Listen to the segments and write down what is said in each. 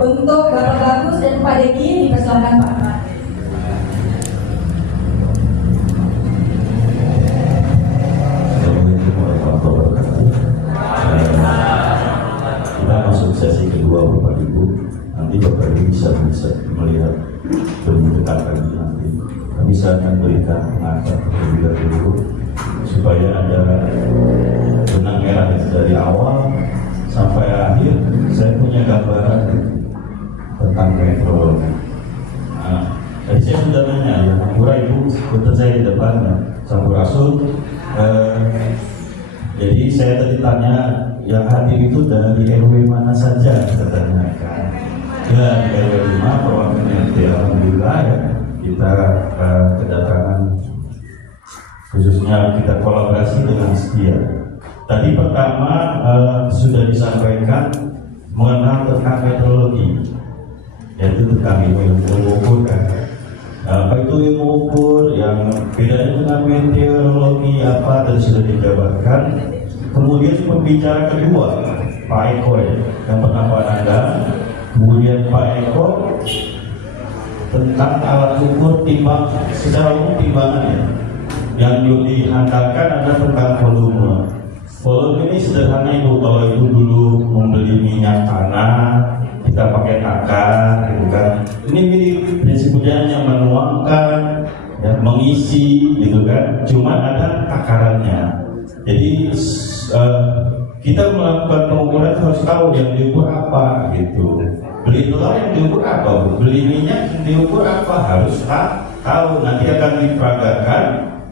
Untuk Bapak Bagus dan Pak Deki dipersilakan Pak. Assalamualaikum warahmatullahi wabarakatuh. Kita masuk sesi kedua Bapak Ibu. Nanti Bapak Ibu bisa melihat lebih dekat lagi nanti. Kami saya akan berikan pengantar terlebih dahulu supaya ada benang merah dari awal sampai akhir. Saya punya gambaran tentang meteorologi. Nah, tadi saya sudah nanya ya, Pura Ibu, betul saya di depan ya, Sampurasun. Jadi saya tadi tanya yang hadir itu dari RW mana saja katanya kan. Ya di RW 5 perwakilan RT, alhamdulillah ya kita kedatangan, khususnya kita kolaborasi dengan Setia. Tadi pertama sudah disampaikan mengenal tentang meteorologi, yaitu tentang ilmu ukur kan. Apa itu ilmu ukur, yang bedanya dengan meteorologi apa, dan sudah dijabarkan. Kemudian pembicara kedua Pak Eko ya, yang pertama Anda, kemudian Pak Eko tentang alat ukur timbang, secara umum timbangannya yang dihantarkan ada tentang volume. Volume ini sederhana Ibu, kalau Ibu dulu membeli minyak tanah kita pakai takar gitu kan. Ini prinsipnya hanya menuangkan ya, mengisi gitu kan, cuma ada takarannya. Jadi kita melakukan pengukuran harus tahu yang diukur apa gitu. Beli telur yang diukur apa, beli minyak yang diukur apa, harus tahu. Nanti akan diperagakan.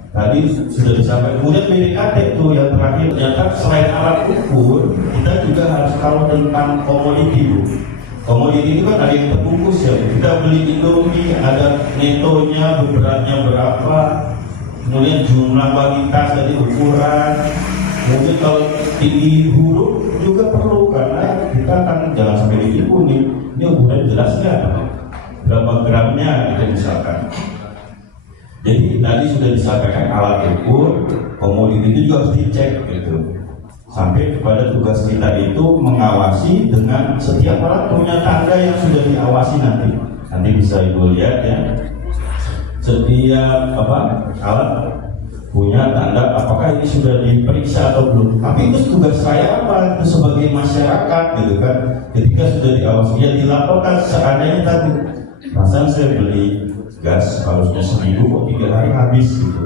Tadi sudah disampaikan. Kemudian BDKT itu yang terakhir, ternyata selain alat ukur, kita juga harus tahu tentang komoditi Bu. Komoditi itu kan ada yang terbungkus ya. Kita beli Indomie, ada netonya, beratnya berapa, kemudian jumlah kuantitas dari ukuran. Mungkin kalau tinggi huruf juga perlu, karena kita kan jangan sampai ditipu nih. Ini ukuran jelas nggak? Berapa gramnya gitu misalkan. Jadi tadi sudah disampaikan alat ukur, komoditi itu juga harus dicek gitu. Sampai kepada tugas kita itu mengawasi, dengan setiap alat punya tanda yang sudah diawasi nanti. Nanti bisa Ibu lihat ya. Setiap alat punya tanda apakah ini sudah diperiksa atau belum. Tapi itu tugas saya apa? Itu sebagai masyarakat gitu kan. Ketika sudah diawasi, ya dilaporkan seandainya tadi. Perasaan saya beli gas harusnya seminggu kok 3 hari habis gitu.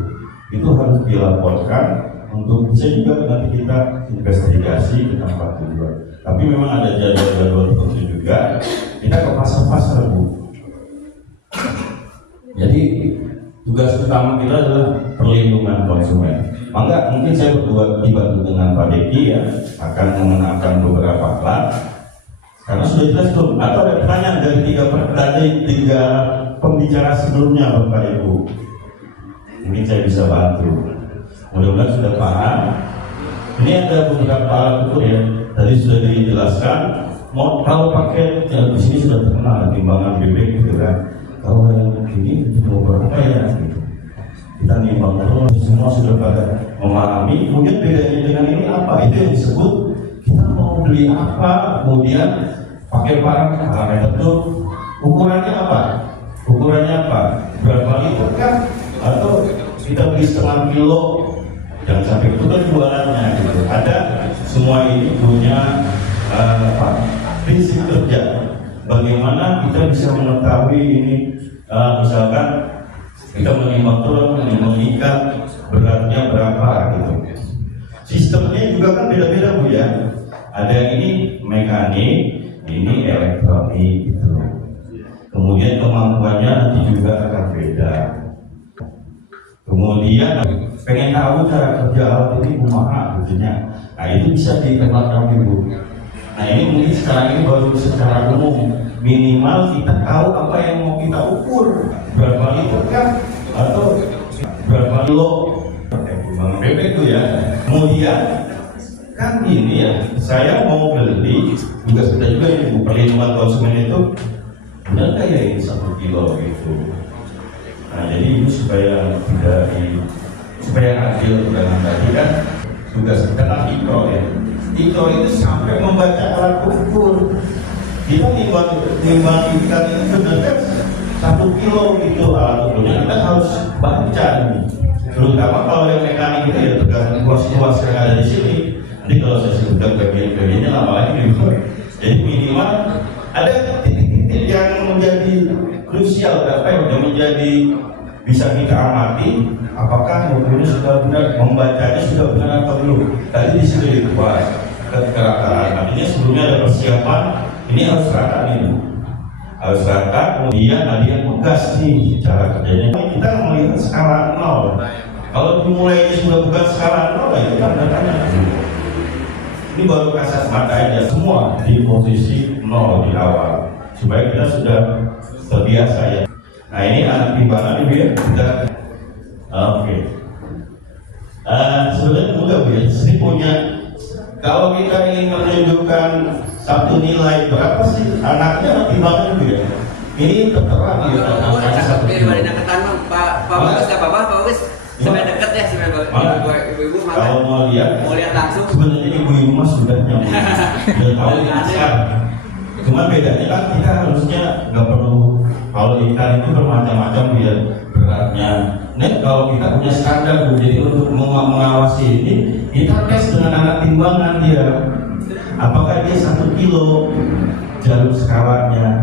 Itu harus dilaporkan untuk bisa juga nanti kita investigasi ke tempat tujuan. Tapi memang ada jadwal-jadwal tertentu juga. Kita ke pasar-pasar Bu. Jadi tugas utama kita adalah perlindungan konsumen. Maka mungkin saya berdua dibantu dengan Pak Deki ya, akan mengenalkan beberapa plat. Karena sudah jelas belum? Atau ada pertanyaan dari tiga pembicara sebelumnya Bapak Ibu? Mungkin saya bisa bantu. Mudah-mudahan sudah paham. Ini ada beberapa alat ukur ya. Tadi sudah dijelaskan. Mau tahu pakai yang di sini sudah terkenal timbangan bebek gitu kan. Kalau yang begini mau berapa ya? Gitu. Kita nimbang terus, semua sudah pada memahami. Kemudian bedanya dengan ini apa? Itu yang disebut kita mau beli apa, kemudian pakai parameter itu ukurannya apa? Ukurannya apa? Berapa liter kan? Atau kita beli setengah kilo? Jangan sampai itu kan jualannya gitu. Ada semua ini punya prinsip kerja. Bagaimana kita bisa mengetahui ini, misalkan kita menimbang telur, mengikat beratnya berapa gitu. Sistemnya juga kan beda-beda Bu ya. Ada yang ini mekanik, ini elektronik gitu. Kemudian kemampuannya nanti juga akan beda. Kemudian pengen tahu cara kerja alat ini kumaha tentunya. Nah itu bisa dikenal kami Bu. Nah ini mungkin sekarang ini baru secara umum, minimal kita tahu apa yang mau kita ukur, berapa liter kan, atau berapa kilo bebek itu ya. Kemudian kan ini ya, saya mau beli, tugas kita juga ini perlindungan konsumen itu benar nggak ya ini 1 kilo gitu. Nah jadi itu supaya tidak supaya adil dengan tadi kan tugas kita kan IKRO ya. IKRO itu sampai membaca alat ukur. kita nimbang ikan itu sebenarnya 1 kilo gitu, alat ukurnya kita harus baca ini. Terutama kalau yang mekanik itu ya tergantung luas yang ada di sini. Nanti kalau saya sebutkan bagian-bagiannya lama lagi gitu. Jadi minimal ada titik-titik yang menjadi krusial, yang menjadi bisa kita amati. Apakah bukunya sudah benar, membacanya sudah benar atau belum? Tadi di situ dikuas kekeratan. Artinya sebelumnya ada persiapan. Ini harus rata nih, harus rata. Kemudian ada yang pegas nih cara kerjanya. Kita melihat skala 0. Kalau dimulainya sudah bukan skala 0, itu kan datanya. Ini baru kasat mata aja, semua di posisi 0 di awal, supaya kita sudah terbiasa ya. Nah ini anak timbangan ibu ya, kita oke. Sebenarnya mudah bu ya, ini punya, kalau kita ingin menunjukkan satu nilai berapa sih anaknya timbangan ibu ya, ini tertera di satu Pak Bagus ya Pak Bagus sampai dekat ya sampai ibu-ibu kalau mau lihat langsung sebenarnya ibu-ibu mah sudah nyaman sudah tahu ikan. Cuma bedanya kan kita harusnya nggak perlu, kalau ikan itu bermacam-macam ya beratnya. Nah kalau kita punya standar bu, jadi untuk mengawasi ini kita tes dengan anak timbangan dia, apakah dia 1 kilo jalur skalanya.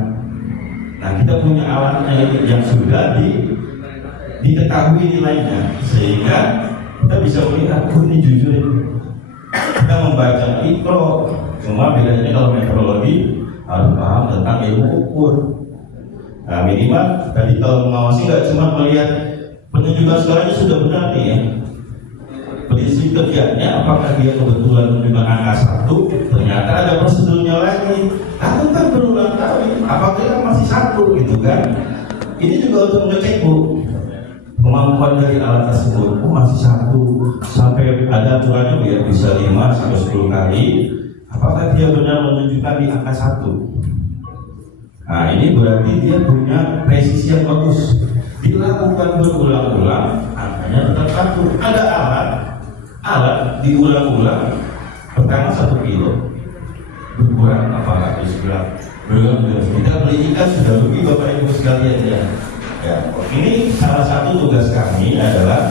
Nah kita punya alatnya yang sudah diketahui nilainya, sehingga kita bisa melihat ini jujur kita membaca mikro. Cuma bedanya kalau meteorologi harus paham tentang ilmu ukur. Nah minimal tadi kalau mengawasi nggak cuma melihat penunjukan skalanya sudah benar nih ya, prinsip kerjanya apakah dia kebetulan menunjukkan angka 1, ternyata ada prosedurnya lagi, atau kan berulang kali apakah dia masih 1 gitu kan. Ini juga untuk mengecek bu kemampuan dari alat tersebut. Masih 1, sampai ada aturannya ya, bisa 5 sampai 10 kali. Apakah dia benar menunjukkan di angka 1? Nah ini berarti dia punya presisi yang bagus. Dilakukan berulang-ulang, angkanya tetap 1. Ada alat diulang-ulang. Pertama 1 kilo, berkurang 400 gram. Kita beli ikan sudah rugi Bapak Ibu sekalian ya. Ya, ini salah satu tugas kami adalah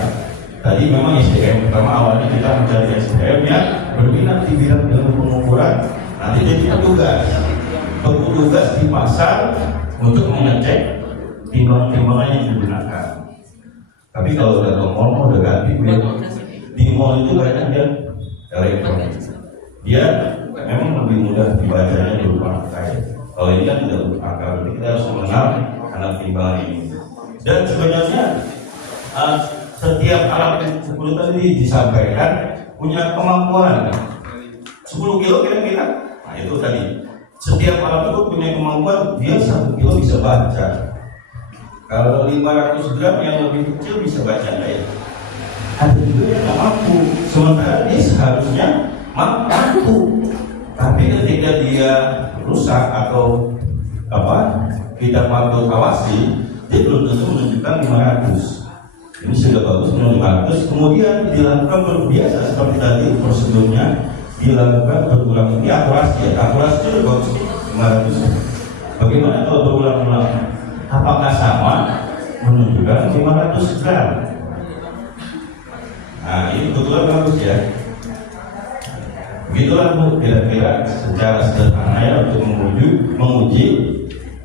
tadi memang SDM. Pertama awalnya kita mencari SDM yang berminat di bidang ilmu pengukuran. Nanti jadi petugas di pasar untuk mengecek timbangan-timbangan yang digunakan. Tapi kalau udah ke mall udah ganti. Di mall itu banyak dia elektronik. Dia memang lebih mudah dibacanya berupa angka. Kalau ini kan tidak berupa angka, jadi kita harus mengenal anak timbangan ini. Dan sebenarnya setiap alat ukur tadi disampaikan punya kemampuan 10 kilo kira-kira. Nah itu tadi setiap alat ukur punya kemampuan, dia 1 kilo bisa baca. Kalau 500 gram yang lebih kecil bisa baca nggak ya? Ada juga yang nggak mampu. Sementara dia seharusnya mampu, tapi ketika dia rusak atau kita mampu awasi, dia belum tentu menunjukkan 500. Ini sudah bagus menunjukkan 500. Kemudian dilakukan berbiasa seperti tadi prosedurnya, dilakukan berulang. Ini akurasi ya, akurasi itu bagus 500. Bagaimana kalau berulang-ulang? Apakah sama menunjukkan 500 gram? Nah ini kebetulan bagus ya. Begitulah bu, kira-kira secara sederhana ya untuk menguji.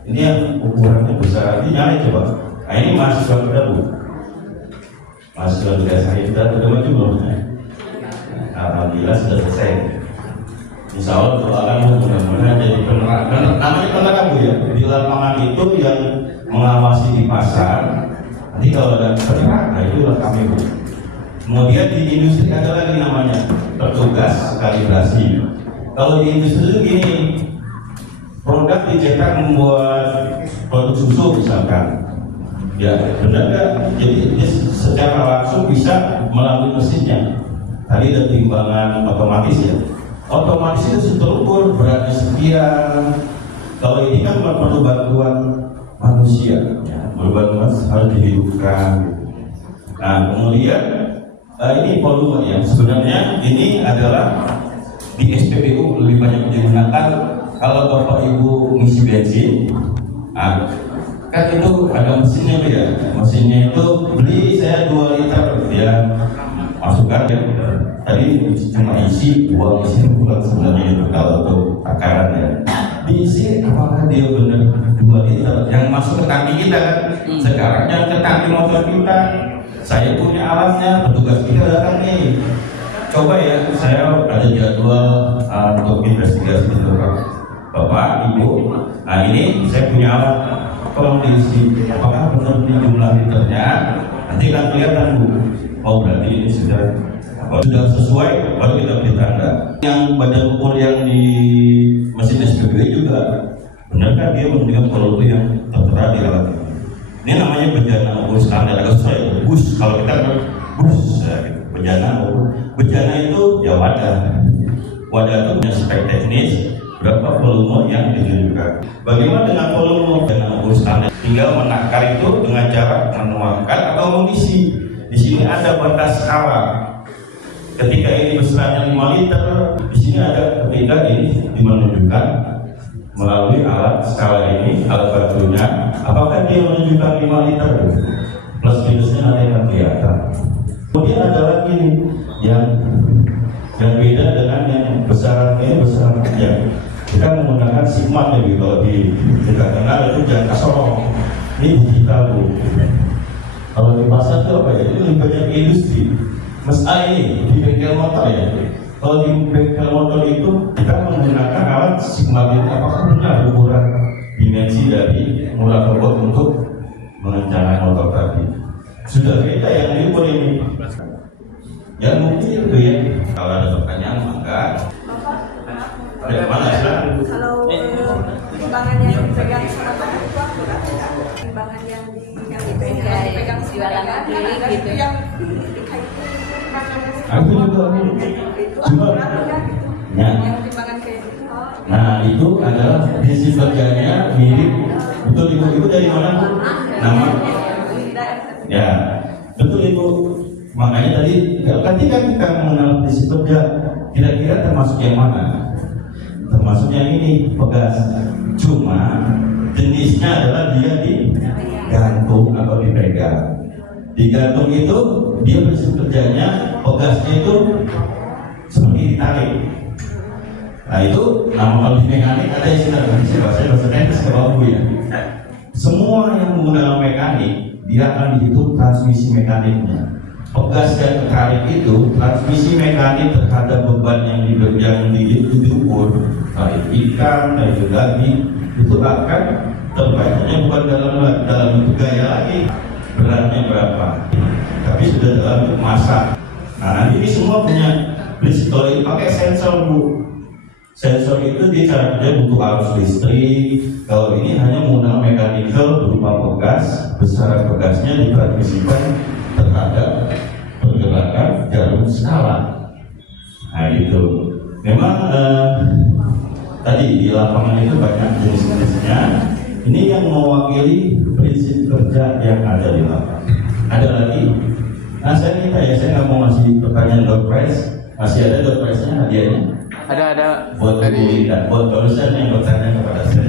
Ini yang ukurannya besar, ini nyari coba. Nah ini mahasiswa kita bu, mahasiswa kita saya sudah ketemu juga. Alhamdulillah sudah selesai. Insya Allah doakan mudah-mudahan jadi penerang. Namanya penerang bu ya, di lapangan itu yang mengawasi di pasar. Nanti kalau ada penerang, nah itulah kami bu. Kemudian di industri ada lagi namanya petugas kalibrasi. Kalau di industri itu gini, produk dicetak membuat produk susu misalkan, ya benar nggak? Jadi dia secara langsung bisa melalui mesinnya. Tadi ada timbangan otomatis ya. Otomatis itu terukur beratnya sekian. Kalau ini kan perlu bantuan manusia, ya, bantuan harus dihidupkan. Nah kemudian ini volume ya. Sebenarnya ini adalah di SPBU lebih banyak digunakan kalau bapak ibu ngisi bensin, nah, kan itu ada mesinnya tuh ya. Mesinnya itu beli saya 2 liter, dia masukkan ya. Tadi cuma isi uang isi bukan sebenarnya itu kalau untuk takaran ya. Diisi apakah dia benar 2 liter yang masuk ke tangki kita kan? Sekarang yang ke tangki motor kita. Saya punya alatnya, petugas kita datang nih. Coba ya, saya ada jadwal untuk investigasi itu Bapak, Ibu. Nah ini saya punya alat, tolong diisi. Apakah benar di jumlah liternya? Nanti kan kelihatan Bu. Oh berarti ini sudah sesuai, baru kita beri tanda. Yang badan ukur yang di mesin SPBU juga, benarkah dia memberikan volume yang tertera di alat ini? Ini namanya bejana ukur standar agak sesuai. Bus, kalau kita bus, ya, gitu. Bejana itu ya wadah. Wadah itu punya spek teknis, berapa volume yang ditunjukkan. Bagaimana dengan volume bejana ukur standar? Tinggal menakar itu dengan cara menuangkan atau mengisi. Di sini ada batas skala. Ketika ini besarnya 5 liter, di sini ada ketika ini dimenunjukkan melalui alat skala ini, alat bantunya. Apakah dia menunjukkan 5 liter? Plus minusnya nanti akan kelihatan. Kemudian ada lagi nih yang beda dengan yang besaran ini besaran kerja. Kita menggunakan sigma nih kalau di tengah itu jangan kasorong. Ini digital Bu. Kalau di pasar itu apa ya? Ini lebih banyak industri. Mas A ini di bengkel motor ya. Kalau di bengkel motor itu kita menggunakan alat sigma ini. Apakah benar ukuran dimensi dari mula robot untuk mengencangkan motor tadi? Sudah beda yang diukur ini. Ya mungkin itu ya. Kalau ada pertanyaan maka dari mana silakan. Kalau timbangan yang dipegang sama badan itu apa? Timbangan yang dipegang jualan keliling gitu. Yang Aku juga cuma ya. Yang timbangan kayak gitu. nah itu adalah prinsip kerjanya mirip. Betul Ibu dari mana Bu? Nama? Ya betul Ibu. Makanya tadi ketika kita mengenal prinsip kerja, kira-kira termasuk yang mana? Termasuk yang ini pegas. Cuma jenisnya adalah dia digantung atau dipegang. Digantung itu dia prinsip kerjanya pegasnya itu seperti ditarik. Nah itu nama kalau di mekanik ada istilah bahasa teknis kalau Bu ya. Semua yang menggunakan mekanik dia akan dihitung transmisi mekaniknya. Pegas dan tarik itu transmisi mekanik terhadap beban yang diukur, tarik ikan, tarik daging itu akan terbacanya bukan dalam bentuk gaya lagi beratnya berapa, tapi sudah dalam bentuk massa. Nah nanti ini semua punya prinsip. Kalau ini pakai sensor Bu, sensor itu dia cara kerja butuh arus listrik. Kalau ini hanya menggunakan mekanikal berupa pegas, besaran pegasnya ditransmisikan terhadap pergerakan jarum skala. Nah itu memang tadi di lapangan itu banyak jenis-jenisnya. Ini yang mewakili prinsip kerja yang ada di lapangan. Ada lagi? Nah saya minta ya, saya nggak mau ngasih pertanyaan door prize. Masih ada door prize-nya hadiahnya? Ada buat dari buat dosen yang bertanya kepada saya.